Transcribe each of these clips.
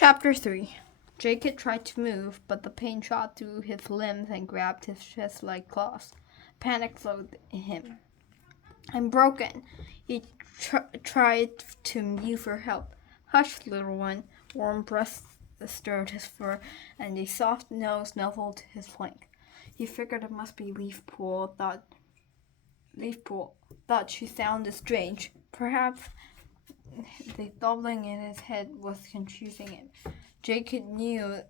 Chapter 3. Jacob tried to move, but the pain shot through his limbs and grabbed his chest like claws. Panic flowed in him. "I'm broken." He tried to mew for help. "Hush, little one." Warm breaths stirred his fur, and a soft nose nuzzled his flank. He figured it must be Leafpool. Thought she sounded strange. Perhaps the thumping in his head was confusing him. Jacob knew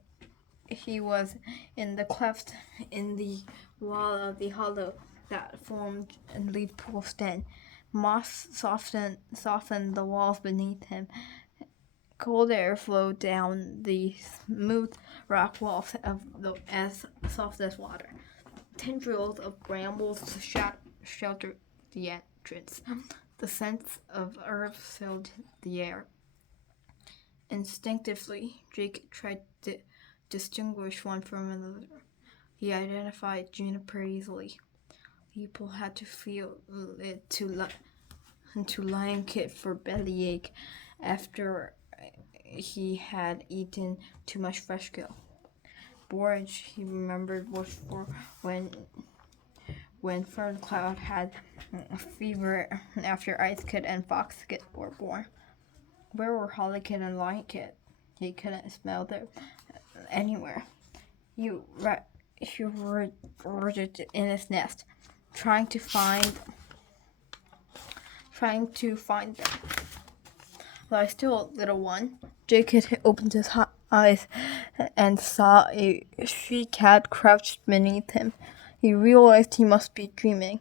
he was in the cleft in the wall of the hollow that formed Leafpool's den. Moss softened the walls beneath him. Cold air flowed down the smooth rock walls as soft as water. Tendrils of brambles sheltered the entrance. The scents of herbs filled the air. Instinctively, Jake tried to distinguish one from another. He identified juniper easily. People had to feel it to Lion Kit for bellyache after he had eaten too much fresh kill. Borage, he remembered, was for when Fern Cloud had a fever after Ice Kit and Fox Kit were born. Where were Holly Kit and Lion Kit? He couldn't smell them anywhere. He roared in his nest, trying to find them. Lie still, little one. Jacob opened his eyes and saw a she-cat crouched beneath him. He realized he must be dreaming.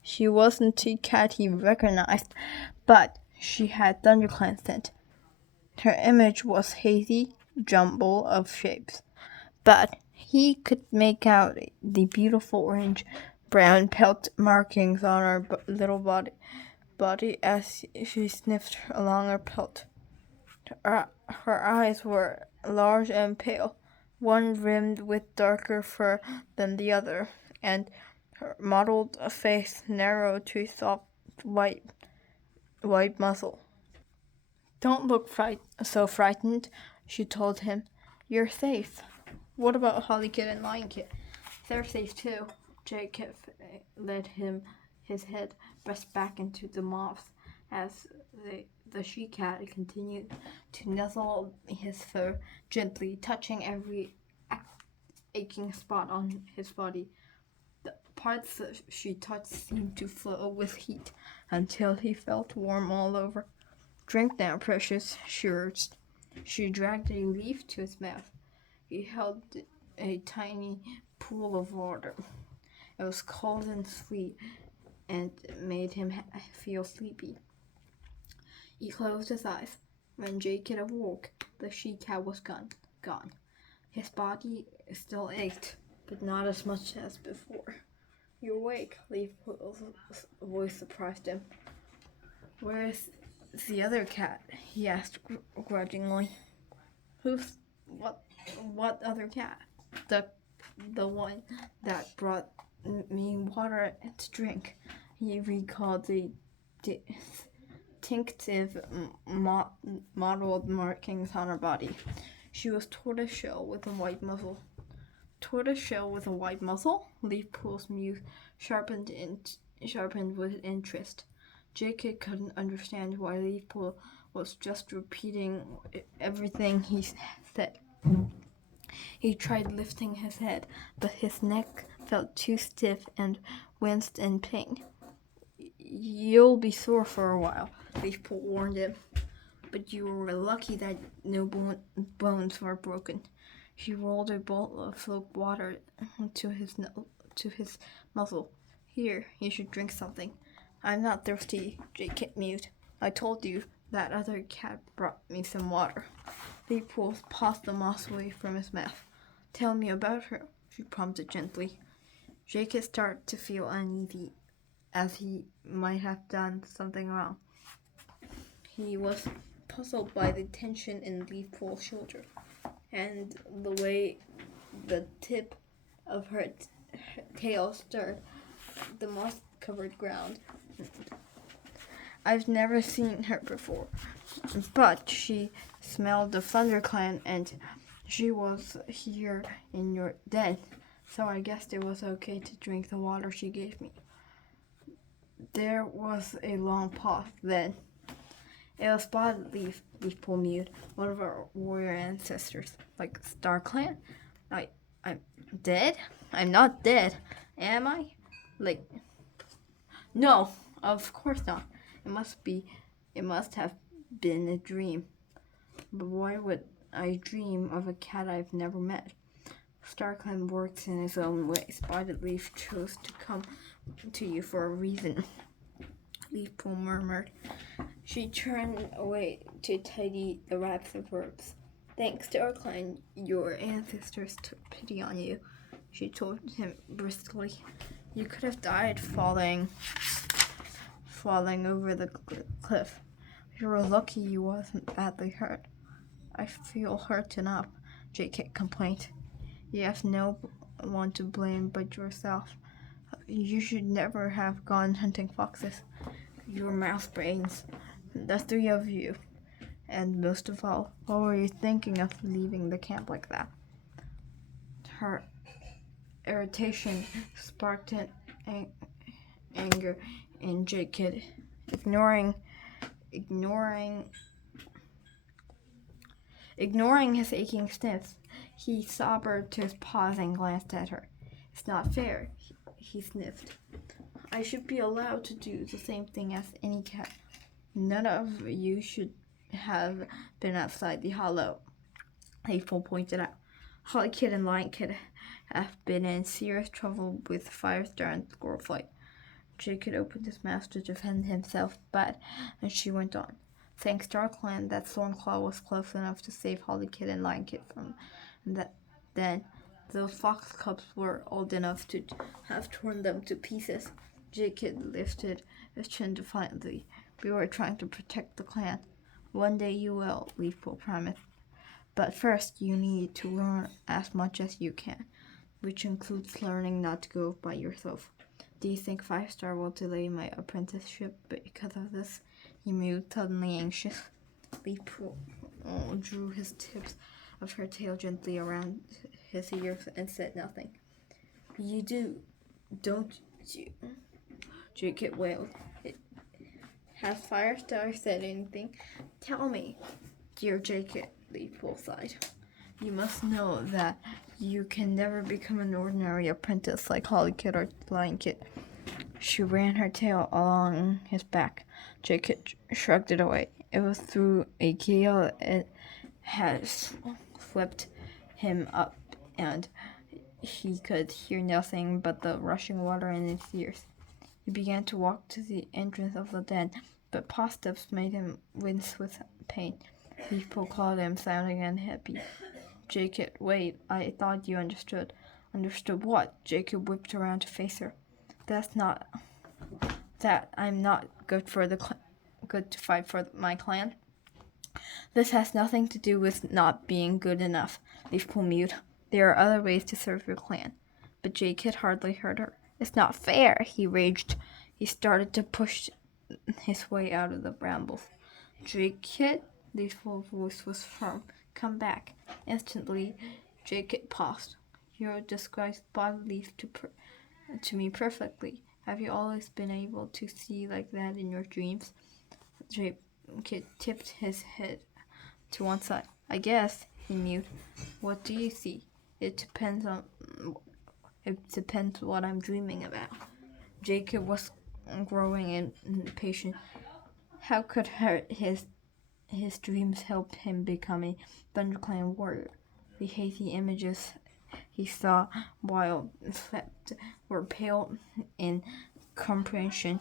She wasn't a cat he recognized, but she had ThunderClan scent. Her image was hazy jumble of shapes, but he could make out the beautiful orange-brown pelt markings on her little body as she sniffed along her pelt. Her eyes were large and pale, one rimmed with darker fur than the other, and her mottled face narrowed to a soft white muzzle. "Don't look so frightened," she told him. "You're safe." "What about Holly Kit and Lion Kit?" "They're safe too." Jacob let his head pressed back into the moss as the she-cat continued to nuzzle his fur, gently touching every aching spot on his body. The parts that she touched seemed to flow with heat until he felt warm all over. "Drink now, precious," she urged. She dragged a leaf to his mouth. He held a tiny pool of water. It was cold and sweet and made him feel sleepy. He closed his eyes. When Jacob awoke, the she-cat was gone. His body still ached, but not as much as before. "You're awake," Leafpool's voice surprised him. "Where is the other cat?" he asked grudgingly. What other cat?" The one that brought me water to drink." He recalled the distinctive mottled markings on her body. She was tortoiseshell with a white muzzle. "Tortoiseshell with a white muzzle?" Leafpool's mouth sharpened with interest. Jacob couldn't understand why Leafpool was just repeating everything he said. He tried lifting his head, but his neck felt too stiff and winced in pain. "You'll be sore for a while," Leafpool warned him. "But you were lucky that no bones were broken." He rolled a bowl of soap water to his muzzle. "Here, you should drink something." "I'm not thirsty," Jacob mewed. "I told you that other cat brought me some water." Leafpool tossed the moss away from his mouth. "Tell me about her," she prompted gently. Jacob started to feel uneasy, as he might have done something wrong. He was puzzled by the tension in Leafpool's shoulder, and the way the tip of her tail stirred the moss-covered ground. "I've never seen her before, but she smelled the Thunder Clan, and she was here in your den, so I guessed it was okay to drink the water she gave me. There was a long pause. Then it was Spotted Leaf, Leafpool mewed, one of our warrior ancestors, like Star Clan. I'm dead? I'm not dead, am I? Like, no, of course not. It must have been a dream. But why would I dream of a cat I've never met? StarClan works in his own way. Spotted Leaf chose to come to you for a reason, Leafpool murmured. She turned away to tidy the wraps of herbs. Thanks to our clan, your ancestors took pity on you, she told him briskly. You could have died falling over the cliff. You were lucky you wasn't badly hurt. I feel hurt enough, J.K. complained. You have no one to blame but yourself. You should never have gone hunting foxes. Your mouse brains. The three of you. And most of all, what were you thinking of leaving the camp like that? Her irritation sparked an anger in J.K. Ignoring his aching sniffs, he sobered to his paws and glanced at her. It's not fair, he sniffed. I should be allowed to do the same thing as any cat. None of you should have been outside the hollow, Leafpool pointed out. Holly Kid and Lion Kid have been in serious trouble with Firestar and Squirrelflight. Jacob opened his mouth to defend himself, and she went on. Thanks to our clan, that Stormclaw was close enough to save Holly Kid and Lion Kid from that. Then, those fox cubs were old enough to have torn them to pieces. Jacob lifted his chin defiantly. We were trying to protect the clan. One day you will, Leafpool promised. But first, you need to learn as much as you can, which includes learning not to go by yourself. Do you think Firestar will delay my apprenticeship because of this? He mewed, suddenly anxious. Leafpool drew his tips of her tail gently around his ears and said nothing. You do, don't you? Jacob wailed. Has Firestar said anything? Tell me, dear Jacob, Leafpool sighed. You must know that you can never become an ordinary apprentice like Holly Kid or Lion Kid. She ran her tail along his back. Jacob shrugged it away. It was through a gale it had swept him up, and he could hear nothing but the rushing water in his ears. He began to walk to the entrance of the den, but paw steps made him wince with pain. People called him, sounding unhappy. Jacob, wait, I thought you understood. Understood what? Jacob whipped around to face her. That I'm not good to fight for my clan. This has nothing to do with not being good enough, Leafpool mewed. There are other ways to serve your clan. But Jacob hardly heard her. It's not fair, he raged. He started to push his way out of the brambles. Jacob, Leafpool's voice was firm. Come back. Instantly, Jacob paused. You described Spotted Leaf to me perfectly. Have you always been able to see like that in your dreams? Jacob tipped his head to one side. I guess, he mewed. What do you see? It depends what I'm dreaming about. Jacob was growing impatient. How could his dreams help him become a ThunderClan warrior? The hazy images he saw while slept were pale in comparison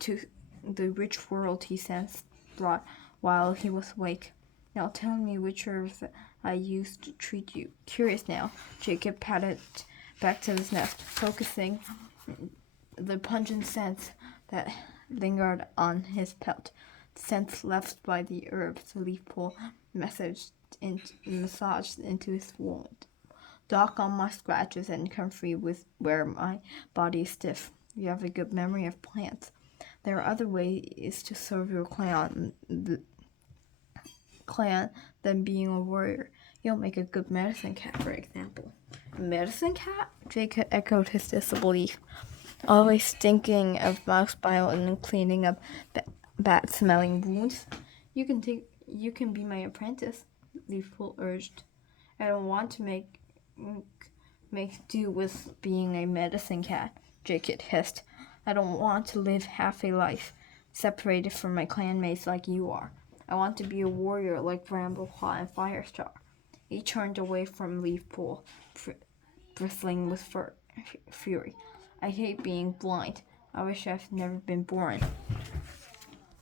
to the rich world he sensed brought while he was awake. Now tell me which herbs I used to treat you. Curious now, Jacob padded back to his nest, focusing the pungent scents that lingered on his pelt. Scents left by the herbs Leafpool massaged into his wound. Dock on my scratches and come free with where my body is stiff. You have a good memory of plants. There are other ways to serve your clan. clan than being a warrior. You'll make a good medicine cat, for example. Medicine cat? Jake echoed his disbelief. Always thinking of mouse bile and cleaning up bad-smelling wounds. You can be my apprentice, Leafpool urged. I don't want to make do with being a medicine cat, Jake hissed. I don't want to live half a life, separated from my clanmates like you are. I want to be a warrior like Brambleclaw and Firestar. He turned away from Leafpool, bristling with fury. I hate being blind. I wish I've never been born.